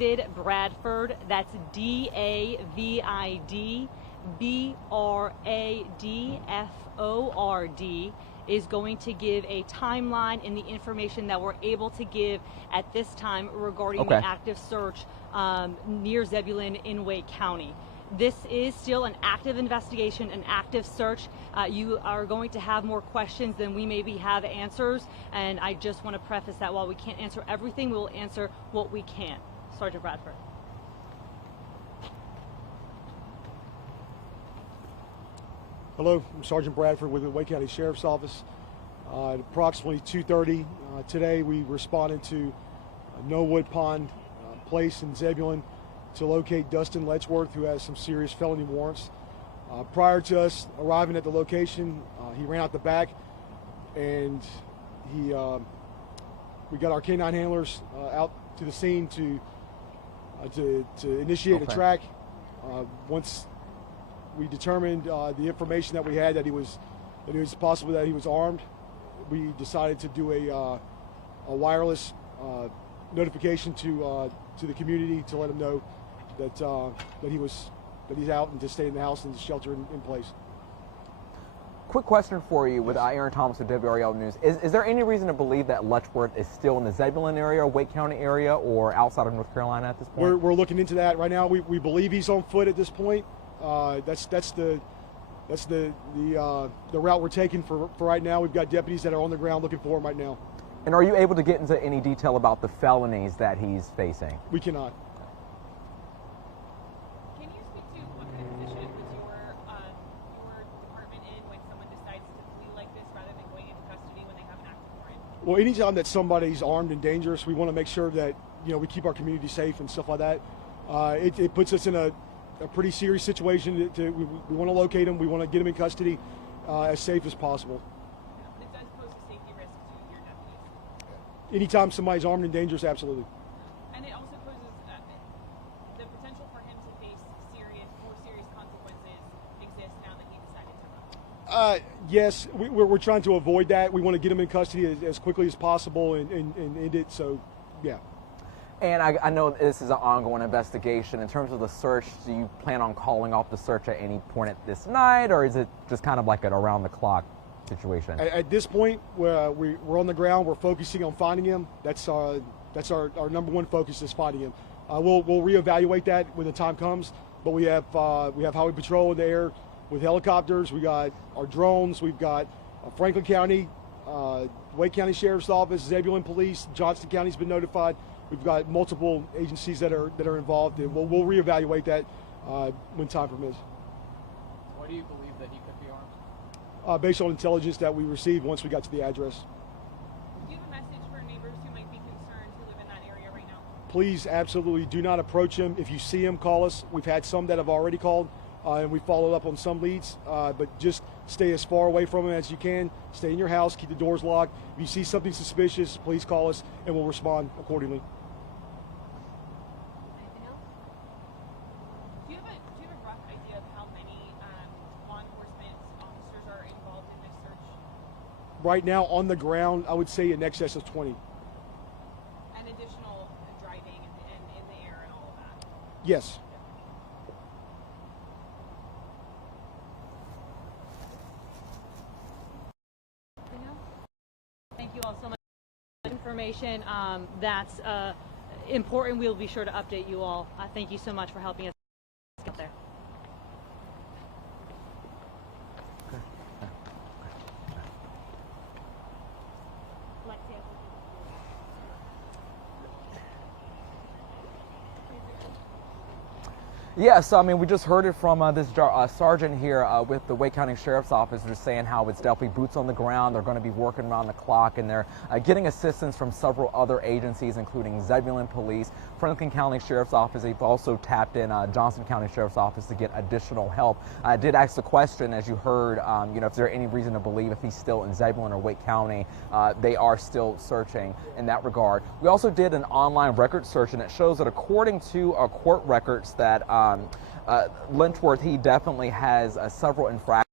David Bradford. That's DavidBradford, is going to give a timeline and the information that we're able to give at this time regarding the active search near Zebulon in Wake County. This is still an active investigation, an active search. You are going to have more questions than we maybe have answers, and I just want to preface that while we can't answer everything, we will answer what we can. Sergeant Bradford. Hello, I'm Sergeant Bradford with the Wake County Sheriff's Office. At approximately 2:30 today, we responded to Knollwood Pond Place in Zebulon to locate Dustin Letchworth, who has some serious felony warrants. Prior to us arriving at the location, he ran out the back, and we got our K9 handlers out to the scene to initiate a track. Once we determined the information that we had that it was possible that he was armed, we decided to do a wireless notification to the community to let them know that he's out and to stay in the house and to shelter in place. Quick question for you with Aaron Thomas with WRL News. Is there any reason to believe that Letchworth is still in the Zebulon area, Wake County area, or outside of North Carolina at this point? We're looking into that right now. We believe he's on foot at this point. That's the route we're taking for right now. We've got deputies that are on the ground looking for him right now. And are you able to get into any detail about the felonies that he's facing? We cannot. Can you speak to what kind of position was your department in when someone decides to flee like this rather than going into custody when they have an active warrant? Well, anytime that somebody's armed and dangerous, we want to make sure that we keep our community safe and stuff like that. It puts us in a pretty serious situation. We want to locate him. We want to get him in custody as safe as possible. It does pose a safety risk to your deputies. Anytime somebody's armed and dangerous, absolutely. And it also poses the potential for him to face more serious consequences exist now that he decided to run. Yes, we're trying to avoid that. We want to get him in custody as quickly as possible and end it. So, yeah. And I know this is an ongoing investigation. In terms of the search, do you plan on calling off the search at any point at this night, or is it just kind of like an around-the-clock situation? At this point, we're on the ground. We're focusing on finding him. That's our number one focus is finding him. We'll reevaluate that when the time comes. But we have highway patrol in the air with helicopters. We got our drones. We've got Franklin County, Wake County Sheriff's Office, Zebulon Police, Johnston County's been notified. We've got multiple agencies that are involved, and we'll reevaluate that when time permits. Why do you believe that he could be armed? Based on intelligence that we received once we got to the address. Do you have a message for neighbors who might be concerned who live in that area right now? Please, absolutely do not approach him. If you see him, call us. We've had some that have already called, and we followed up on some leads, but just stay as far away from him as you can. Stay in your house, keep the doors locked. If you see something suspicious, please call us, and we'll respond accordingly. Do you have a rough idea of how many law enforcement officers are involved in this search? Right now, on the ground, I would say in excess of 20. And additional driving and in the air and all of that? Yes. Thank you all so much for information. That's important. We'll be sure to update you all. Thank you so much for helping us get there. Yes, I mean, we just heard it from this sergeant here with the Wake County Sheriff's Office. They're saying how it's definitely boots on the ground. They're going to be working around the clock, and they're getting assistance from several other agencies, including Zebulon Police, Franklin County Sheriff's Office. They've also tapped in Johnston County Sheriff's Office to get additional help. I did ask the question, as you heard, if there any reason to believe if he's still in Zebulon or Wake County. They are still searching in that regard. We also did an online record search, and it shows that according to court records that Letchworth, he definitely has several infractions